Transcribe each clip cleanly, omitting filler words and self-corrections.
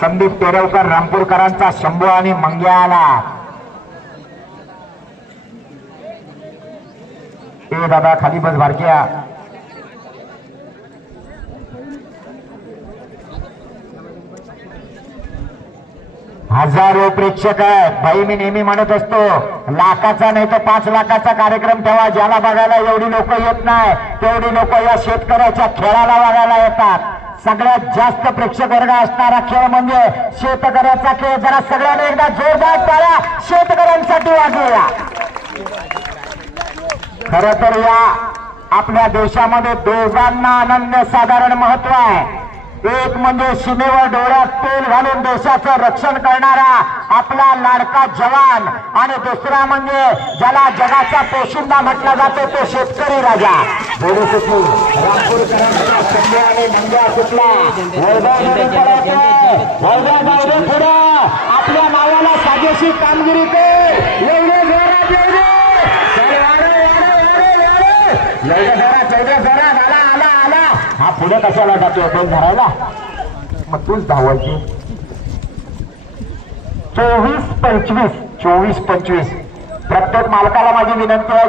संदीप पेरवकर रामपूरकरांचा शंभू आणि मंग्या आला। ए दादा खाली बस बारक्या। हजारो प्रेक्षक आहेत भाई, मी नेहमी म्हणत असतो लाखाचा नाही तर 5 लाखाचा कार्यक्रम ठेवा। ज्याला बघायला एवढी लोक येत नाही तेवढी लोक या शेतकऱ्याच्या खेळाला बघायला येतात। सगळ्यात जास्त प्रेक्षक वर्ग असणारा खेळ म्हणजे शेतकऱ्याचा खेळ। जरा सगळ्यांनी एकदा जोरदार टाळ्या शेतकऱ्यांसाठी वाजवूया। खर तर या आपल्या देशामध्ये दोघांना अनन्यसाधारण महत्व आहे। एक म्हणजे सीमेवर डोळ्यात तेल घालून देशाचं रक्षण करणारा आपला लाडका जवान, आणि दुसरा म्हणजे ज्याला जगाचा पोशिंदा म्हटला जातो तो शेतकरी राजा। जोडी सुटली रामपूरकरांचा शंभू आणि मंग्या सुटला। आपल्या नावाला साजेशी कामगिरी कर। हा पुढे कशाला जातोय तो धरायला, मग तूच धावायची। 24-25 24-25 प्रत्येक मालकाला माझी विनंती आहे।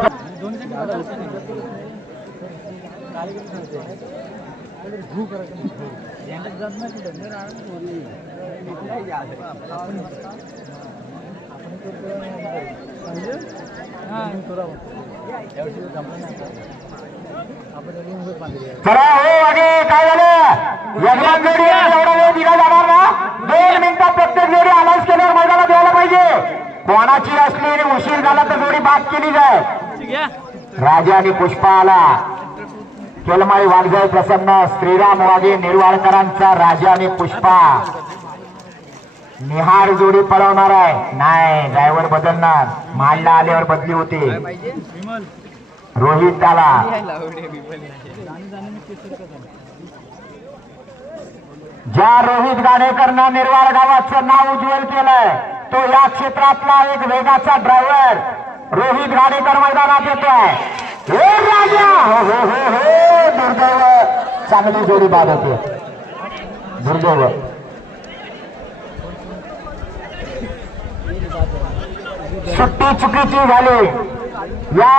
चला हो आगे काय झालं, यजमान जोडी एवढा वेळ दिला जाणार ना? 2 मिनिटात प्रत्येक जोडी अनाउन्स केल्यावर मैदानात द्यायला पाहिजे। कोणाची असली आणि उशीर झाला तर जोडी बाद केली जाय। राजा आणि पुष्पा आला। केलमाई वाघजाई प्रसन्न श्रीराम वाघे निर्वाळकरांचा राजा आणि पुष्पा। निहार जोडी पळवणार आहे, नाही ड्रायव्हर बदलणार, माळला आल्यावर बदली होती। रोहित आला। ज्या रोहित गाडेकरनं निर्वाळ गावाचं नाव उज्ज्वल केलंय तो या क्षेत्रातला एक वेगाचा ड्रायव्हर रोहित गाडेकर मैदानात येतोय। हे राजा हो हो हो हो, दुर्दैव चांगली जोडी बाद होते, दुर्दैव। सुट्टी चुकीची झाली। या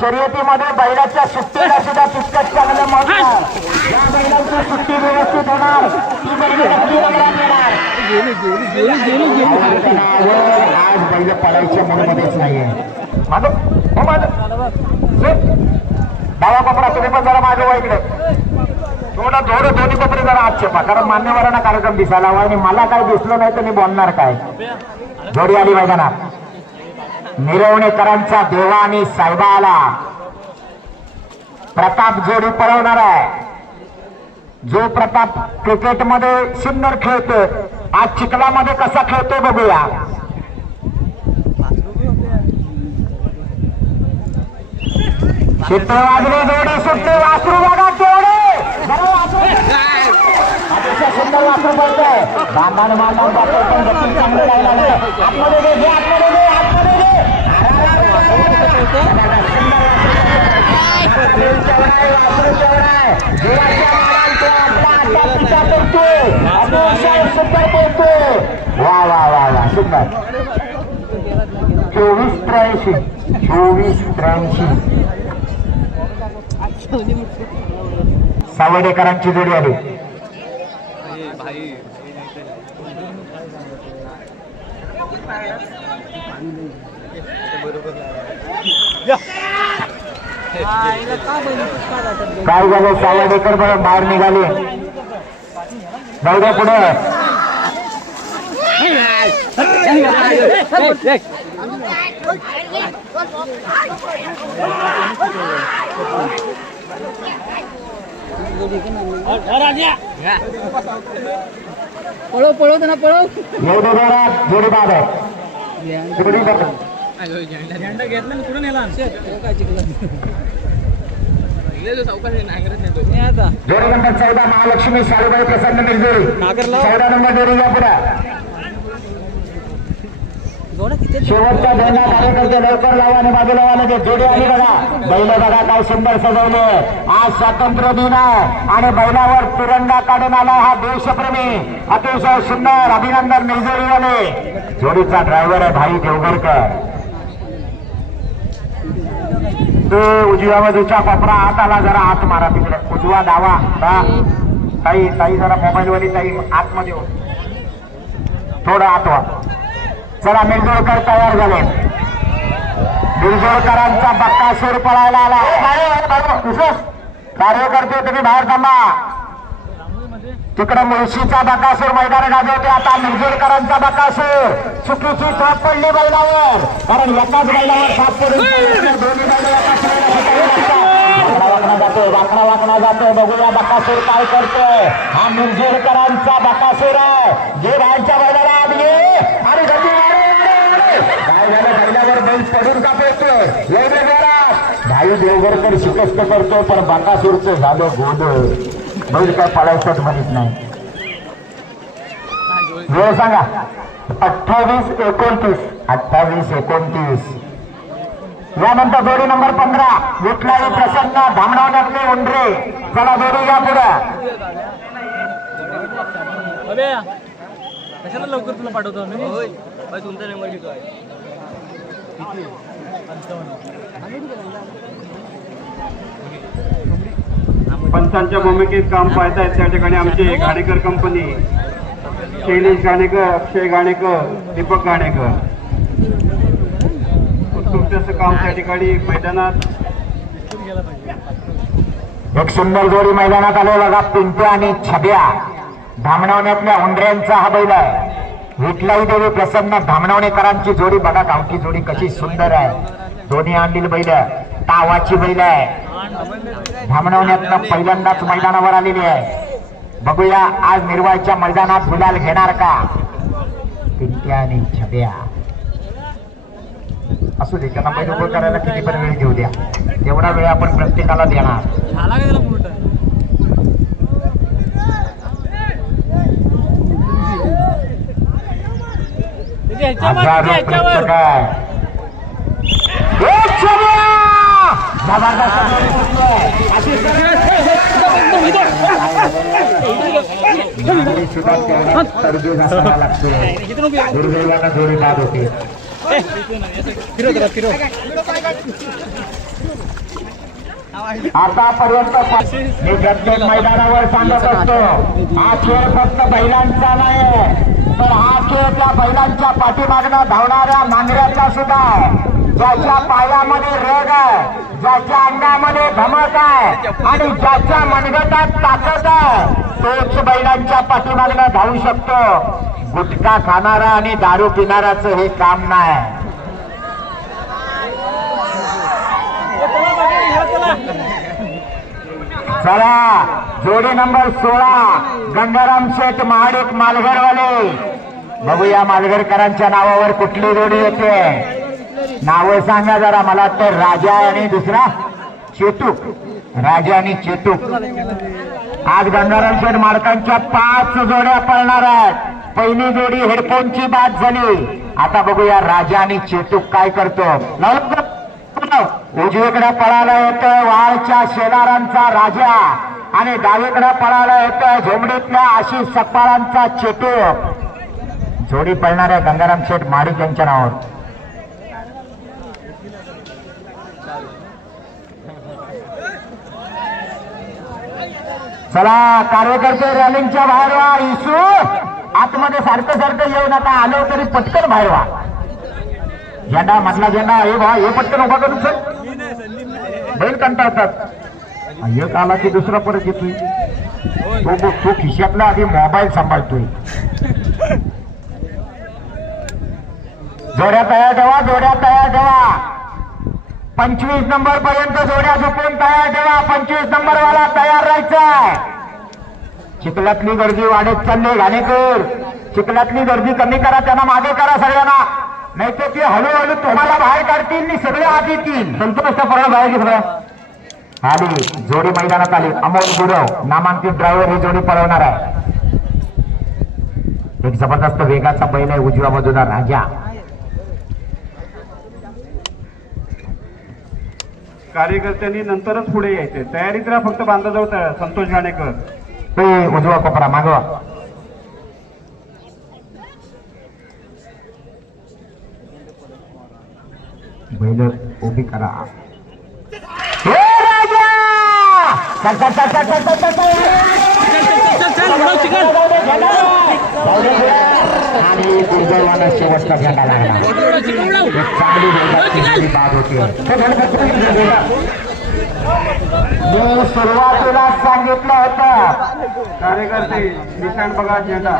शर्यतीमध्ये बैलाच्या सुट्टीला सुद्धा तितकंच चांगलं महत्व आहे। या बैलांची सुट्टी व्यवस्थित होणार, ती बैल नक्की नंबरात येणार। आज बैल पडायच्या मूडमध्येच नाहीये। माझं हो माझं डावा कोपरा तुम्ही पण जरा माझं वाईकडे थोडं थोडं दोन्ही कोपरे जरा आत छेपा, कारण मान्यवरांना कार्यक्रम दिसायला हवा आणि मला काय दिसलं नाही तर मी बोलणार काय। जोडी आली मैदानात। मिरवणेकरांचा देवा आणि साहेबा आला। प्रताप जोडी पळवणार आहे। जो प्रताप क्रिकेटमध्ये सिन्नर खेळतो, आज चिखलामध्ये कसा खेळतो बघूया। चित्र वाजले, जोडी सुटते, वासरू बघा तेवढे सुंदर वासरू पडतंय। बांधान बांधान जातो पण गती चांगली राहिला नाही। आतमध्ये घे, आतमध्ये घे, आतमध्ये घे। वा वा वा वा सुंदर। 24-83 24-83 सावडेकरांची जोडी आली। काय झालं, सावडेकर बाहेर निघाले, जाऊ द्या पुढे। पळो पळो ना पळो, एवढं जोरात जोडी बाद आहे। जोडी झेंडा घेतला ना कुठून नेला काय चिकला जोडी नंबर 14 महालक्ष्मी शालूबाई प्रसन्न निर्जोरी। 14 नंबर जोडी घ्या पुढे। शेवटच्या दोनला कार्यकर्ते लवकर लावा आणि बाजूला वाले जोडी आली बघा. बैल बघा काय सुंदर सजवले. आज स्वातंत्र्य दिन आहे आणि बैलावर तिरंगा काढून आला हा देशप्रेमी. अतिशय सुंदर अभिनंदन मिरजोळीवाले. जोडीचा ड्रायव्हर आहे भाई देवगरकर. तो उजव्या बाजूच्या कोपरा आत आला. जरा आत मारा तिकडे उजवा डावा. ताई ताई जरा मोबाईल वाली ताई आतमध्ये हो, थोडं आत व्हा. चला मिरजोळकर तयार झाले. मिरजोळकरांचा बक्कासूर पळायला आला. कार्यकर्ते तुम्ही बाहेर थांबा. तिकडे मुळशीचा बकासूर मैदान गाजवते. आता मिरजोळकरांचा बकासूर. चुकीची थाप पडली बैलावर, कारण एकाच बैलावर थाप पडून दोन्ही बैल वाकडा वाकडा जातो. बघूया बकासूर काय करतोय. हा मिरजोळकरांचा बकासूर आहे. जे बाहेरच्या बैलाला आत घे आणि काय झालं. बैलावर बैल पडून का पडतोय. भाई देवगरकर शिकस्त करतो, पण बकासूरचं झालं गोंधळ. बैल काय पडायचं म्हणत नाही. वेळ सांगा. 28-29. 28-29. यानंतर जोडी नंबर 15 विठलाई प्रसन्न धामणावण्यातले उंडरे. चला जोडी घ्या पुढे. कशाला लवकर तुला पाठवतो आम्ही. तुमचा नंबर घेतो. पंचांच्या भूमिकेत काम पाहतायत त्या ठिकाणी आमचे घाणेकर कंपनी, शैलेश घाणेकर, अक्षय घाणेकर, दीपक घाणेकर. उत्कृष्ट काम त्या ठिकाणी मैदानात. एक सुंदर जोडी मैदानात आले बघा. पिंट्या आणि छब्या. धामणवण्यातल्या उंडऱ्यांचा हा बैल आहे. विठलाई देवी प्रसन्न धामणवणेकरांची जोडी बघा. गावठी जोडी कशी सुंदर आहे. दोन्ही आणलेली बैल तावाची बैल आहे. धामणवण्यातनं पहिल्यांदाच मैदानावर आलेली आहे. बघूया आज निर्वाळच्या मैदानात गुलाल घेणार का पिंट्या आणि छब्या. असू दे, त्यांना बैल उभं करायला किती पण वेळ घेऊ द्या. तेवढा वेळ आपण प्रत्येकाला देणार. दुर्दैवानं जोडी बाद होते. आतापर्यंत मी प्रत्येक मैदानावर सांगत असतो, हा खेळ फक्त बैलांचा नाही, तर हा खेळ त्या बैलांच्या पाठीमागनं धावणाऱ्या नांगऱ्याचा सुद्धा आहे. ज्याच्या पायामध्ये रग आहे, ज्याच्या अंगामध्ये धमक आहे आणि ज्याच्या मनगटात ताकद आहे, तोच बैलांच्या पाठीमागनं धावू शकतो. गुटखा खाणारा आणि दारू पिणाराचं हे काम नाही. चला जोडी नंबर 16 गंगाराम शेठ महाडिक मालघरवाले. बघूया मालघरकरांच्या नावावर कुठली जोडी येते. नावं सांगा जरा. मला तर राजा आणि दुसरा चेतूक. राजा आणि चेतूक. आज गंगाराम शेठ मालकांच्या 5 जोड्या पळणार आहेत. पहिली जोडी हेडफोनची बाद झाली. आता बघूया राजा आणि चेतूक काय करतो. उजवीकडे पळायला येतोय वाळच्या शेलारांचा राजा आणि डावीकडे पळायला येतोय झोमडीतल्या आशिष सकपाळांचा चेतूक. जोडी पळणाऱ्या गंगाराम शेठ माडिक यांच्या नावावर. चला कार्यकर्ते रॅलिंगच्या बाहेर व्हा. इशू आतमध्ये सारखं सारखं येऊ नका. आलो तरी पटकन बाहेर व्हा. झेंडा मधला झेंडा हे बा हे पटकन उभा करून सर बैल कंटाळतात. एक आला की दुसरा परत येतोय. तो खिशातला आधी मोबाईल सांभाळतोय. जोड्या तयार ठेवा. जोड्या तयार ठेवा. 25 नंबर पर्यंत जोड्या झोपून तयार ठेवा. 25 नंबर वाला तयार राहायचा. चिखलातली गर्दी वाढत चालली. घाणेकर चिखलातली गर्दी कमी करा. त्यांना मागे करा सगळ्यांना, नाही तर ते हळूहळू तुम्हाला बाहेर काढतील. सगळे आत येतील. संतोष बाहेर घेतला. आली जोडी मैदानात आली. अमोल गुरव नामांकित ड्रायव्हर ही जोडी पळवणार आहे. एक जबरदस्त वेगाचा बैल आहे उजव्या बाजूला राजा. कार्यकर्त्यांनी नंतरच पुढे यायचे. तयारीत राहा, फक्त बांधाजवळ तयार. संतोष घाणेकर. ते उजवा कोपरा मागवा. बैल उभी करा. हे राजा! चल चल चल चल चल चल चल आणि दुर्दैवानं शेवटचा झेंडा लागला. एक चांगली बैलाची बाद होती. मी सुरुवातीला सांगितलं होतं, कार्यकर्ते निशाण बघा, झेंडा.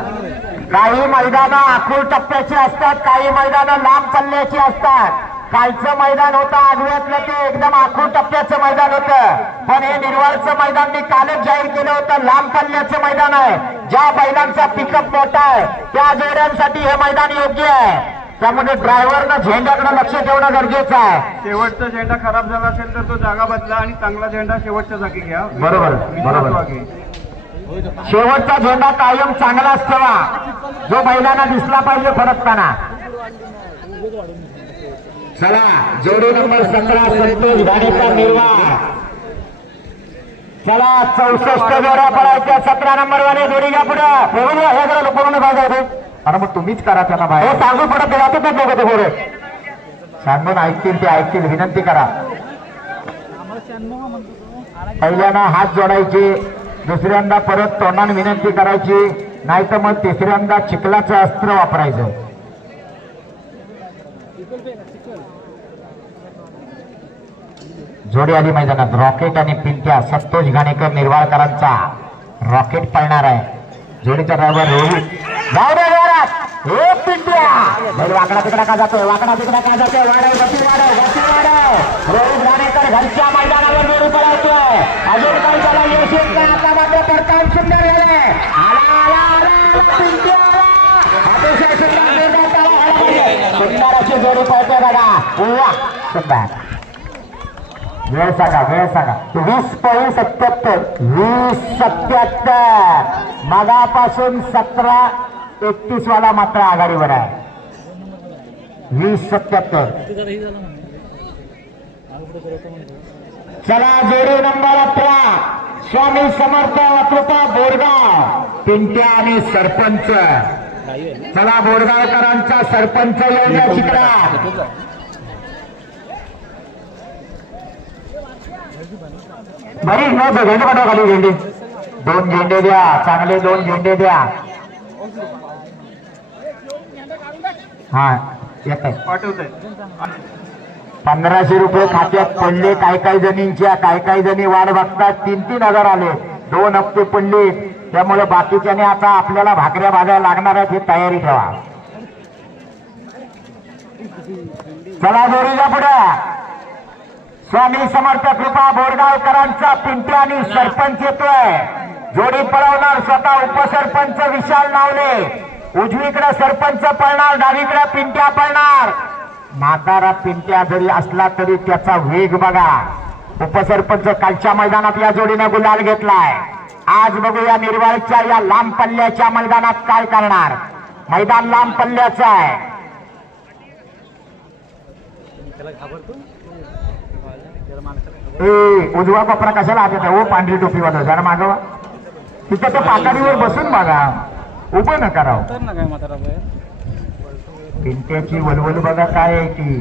काही मैदानं आखूड टप्प्याची असतात, काही मैदानं लांब पल्ल्याची असतात. कालचं मैदान होतं आगव्यातलं ते एकदम आखूड टप्प्याचं मैदान होतं, पण हे निर्वाळचं मैदान मी कालच जाहीर केलं होतं लांब पल्ल्याचं मैदान आहे. ज्या बैलांचा पिकअप मोठा आहे त्या जोड्यांसाठी हे मैदान योग्य आहे. त्यामुळे ड्रायव्हरनं झेंड्याकडे लक्ष ठेवणं गरजेचं आहे. शेवटचा झेंडा खराब झाला असेल तर तो जागा बदला आणि चांगला झेंडा शेवटच्या जागी घ्या. बरोबर बरोबर. शेवटचा झेंडा कायम चांगलाच ठेवा, जो बैलांना दिसला पाहिजे फरकताना. चला जोडी नंबर 17 संतोष घाणेकर निर्वाळ. चला 64 जोड्या पळायच्या. 17 नंबर वाले जोडी घ्या पुढे. हे जरा लोकांना बघायचं. अरे मग तुम्हीच करा त्यांना बाहेर. सांगू पडत राहतो ते बघते पुढे. सांगून ऐकतील ते ऐकतील. विनंती करा. पहिल्यांदा हात जोडायचे, दुसऱ्यांदा परत तोंडाने विनंती करायची, नाही तर मग तिसऱ्यांदा चिखलाचं अस्त्र वापरायचं. जोडी आली मैदानात. रॉकेट आणि पिंट्या. संतोष घाणेकर निर्वाळकरांचा रॉकेट पळणार आहे. जोडीचा ड्रायव्हर रोहित. जाऊ दे जोरात. हे पिंट्या बैल वाकडा तिकडा का जातोय, वाकडा तिकडा का जातोय. वाढव गती वाढव गती वाढव. रोहित घाणेकर घरच्या मैदानावर जोडी पळवतोय. अजून काही त्याला यश येत नाही. आता मात्र परतावून सुंदर झाले. पिंट्या अतिशय सुंदराची जोडी पळते बघा. वा सुंदर. वेळ सांगा, वेळ सांगा. 20.77. 20.77. मगापासून 17:31 वाला मात्र आघाडीवर आहे. 20.77. चला जोडी नंबर 18 स्वामी समर्थ कृपा बोरगाव. पिंट्या आणि सरपंच. चला बोरगावकरांचा सरपंच येऊया चित्रा. बरी न झेंडे पाठवा खाली. झेंडे 2 झेंडे द्या. चांगले 2 झेंडे द्या. हा येत आहे. पाठवतोय. 1500 रुपये खात्यात पडले काही जणींच्या. काही जणी वाढ बघतात. 3,000 आले. 2 हप्ते पडले. त्यामुळे बाकीच्याने आता आपल्याला भाकऱ्या भाजायला लागणार आहेत. ही तयारी ठेवा. चला जोडीच्या पुढे. स्वामी समर्थ कृपा बोरगावकरांचा पिंट्या आणि सरपंच येतोय. जोडी पळवणार स्वतः उपसरपंच विशाल नावले. उजवीकडे सरपंच पळणार, डावीकडे पिंट्या पळणार. म्हातारा पिंट्या जरी असला तरी त्याचा वेग बघा. उपसरपंच कालच्या मैदानात या जोडीने गुलाल घेतलाय. आज बघूया निर्वाळच्या या लांब पल्ल्याच्या मैदानात काय करणार. मैदान लांब पल्ल्याचं आहे. उजवा कोपरा कशाला हात येतो. पांढरी टोपीवाला जरा मागवा. तिथं त्या पाकाडीवर बसून बघा. उभं न करावं. पिंट्याची वलवल बघा काय आहे ती.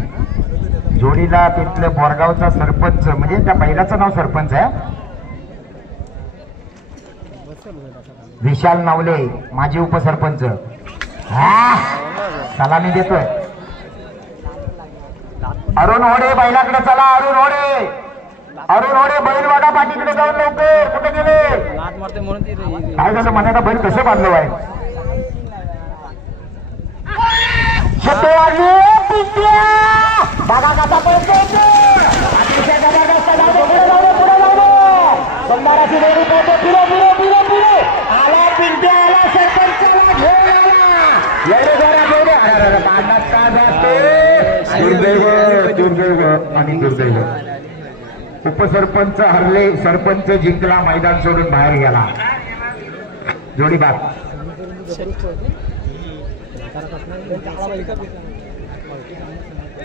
जोडीला तिथलं बोरगावचा सरपंच, म्हणजे त्या बैलाचं नाव सरपंच आहे. विशाल नावले माजी उपसरपंच. हा सलामी देतोय. अरुण होडे बैलाकडे. चला अरुण होडे. अरुण होडे बैल बघा पाठीकडे जाऊन लवकर. कुठे गेले. काय झालं म्हणायला. बैल कसं बांधलं आहे. बघा कसा पळतो. अतिशय जबरदस्त. सुंदराची जोडी पळतो. पुढे पुढे पुढे पुढे आला पिंट्या. आला सरपंचाला घेऊन आला. एवढे जरा जेवढे बांधण्यात का जाते. दुर्दैव आणि दुर्दैव. उपसरपंच हरले. सरपंच जिंकला. मैदान सोडून बाहेर गेला. जोडी बाद.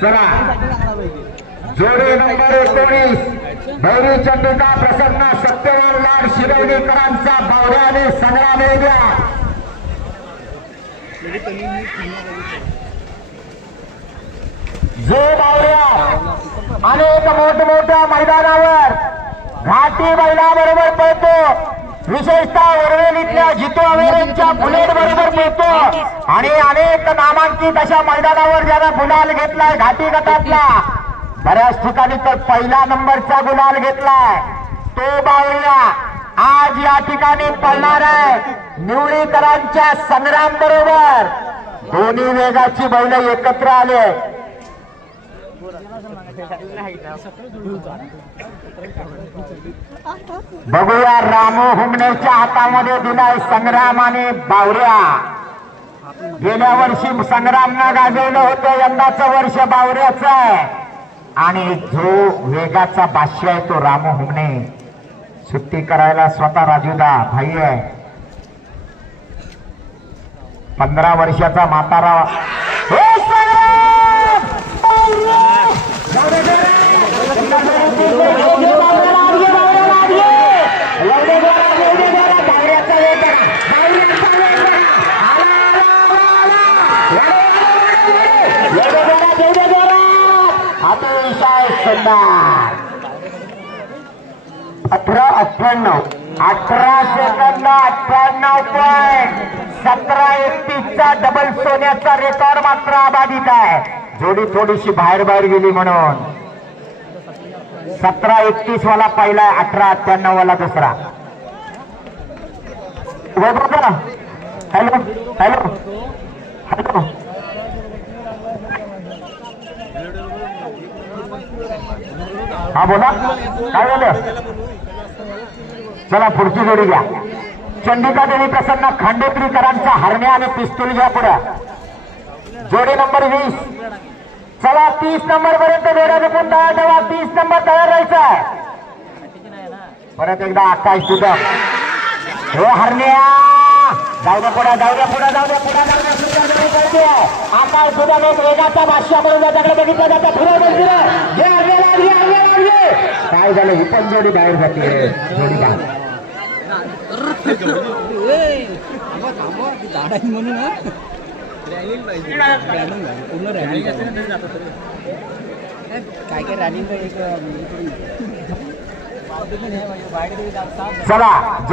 चला जोडी नंबर 19 भैरी चंडिका प्रसन्न सत्यवान लाड शिरवणीकरांचा बावड्या आणि संग्राम द्या. जो बावड्या अनेक मोठमोठ्या मैदानावर घाटी बैलाबरोबर पळतो, विशेषतः वरवेलीतल्या जितो अवेरेंच्या बुलेट बरोबर पळतो आणि अनेक नामांकित अशा मैदानावर ज्याला गुलाल घेतलाय घाटी गटातला, बऱ्याच ठिकाणी तर पहिला नंबरचा गुलाल घेतलाय तो बावळ्या आज या ठिकाणी पळणार आहे निवळीकरांच्या संग्राम बरोबर. दोन्ही वेगाची बैल एकत्र आले. बघूया रामू हुमणेच्या हातामध्ये दिलाय संग्राम आणि बावऱ्या. गेल्या वर्षी संग्रामनं गाजवलं होतं, यंदाचं वर्ष बावऱ्याचं आहे आणि जो वेगाचा बादशाह आहे तो रामू हुमणे. सुट्टी करायला स्वतः राजूदा भाई आहे. 15 वर्षाचा म्हातारा अतिशय सुंदर 18 सेकंद 98 पॉइंट 17:31चा डबल सोन्याचा रेकॉर्ड मात्र अबाधित आहे. जोडी थोडीशी बाहेर गेली म्हणून 17:31 वाला पहिला, 18:98 वाला दुसरा. हॅलो हॅलो हॅलो हा बोला काय झालं. चला पुढची जोडी घ्या. चंडिका देवी प्रसन्न खांडेकरीकरांचा हरण्या आणि पिस्तूल घ्या पुढे. जोडी नंबर 20. चला 30 नंबर पर्यंत जोड्या जपून तयार ठेवा. 30 नंबर तयार राहायचा आहे. परत एकदा आकाश तुझं हे हरण्या जाऊ द्या पुढे जाऊ द्या पुढे जाऊ द्या पुढे जाऊ द्या सुद्धा जवळ पडते. आकाश सुद्धा लोक वेगाचा भाष्या म्हणून त्याच्याकडे बघितलं जातं. पुढे काय झालं ही पण जोडी बाहेर जाते. जोडी बाहेर म्हणून रॅली पाहिजे पूर्ण रॅली असेल तरी जातात. काय काय रॅली चला.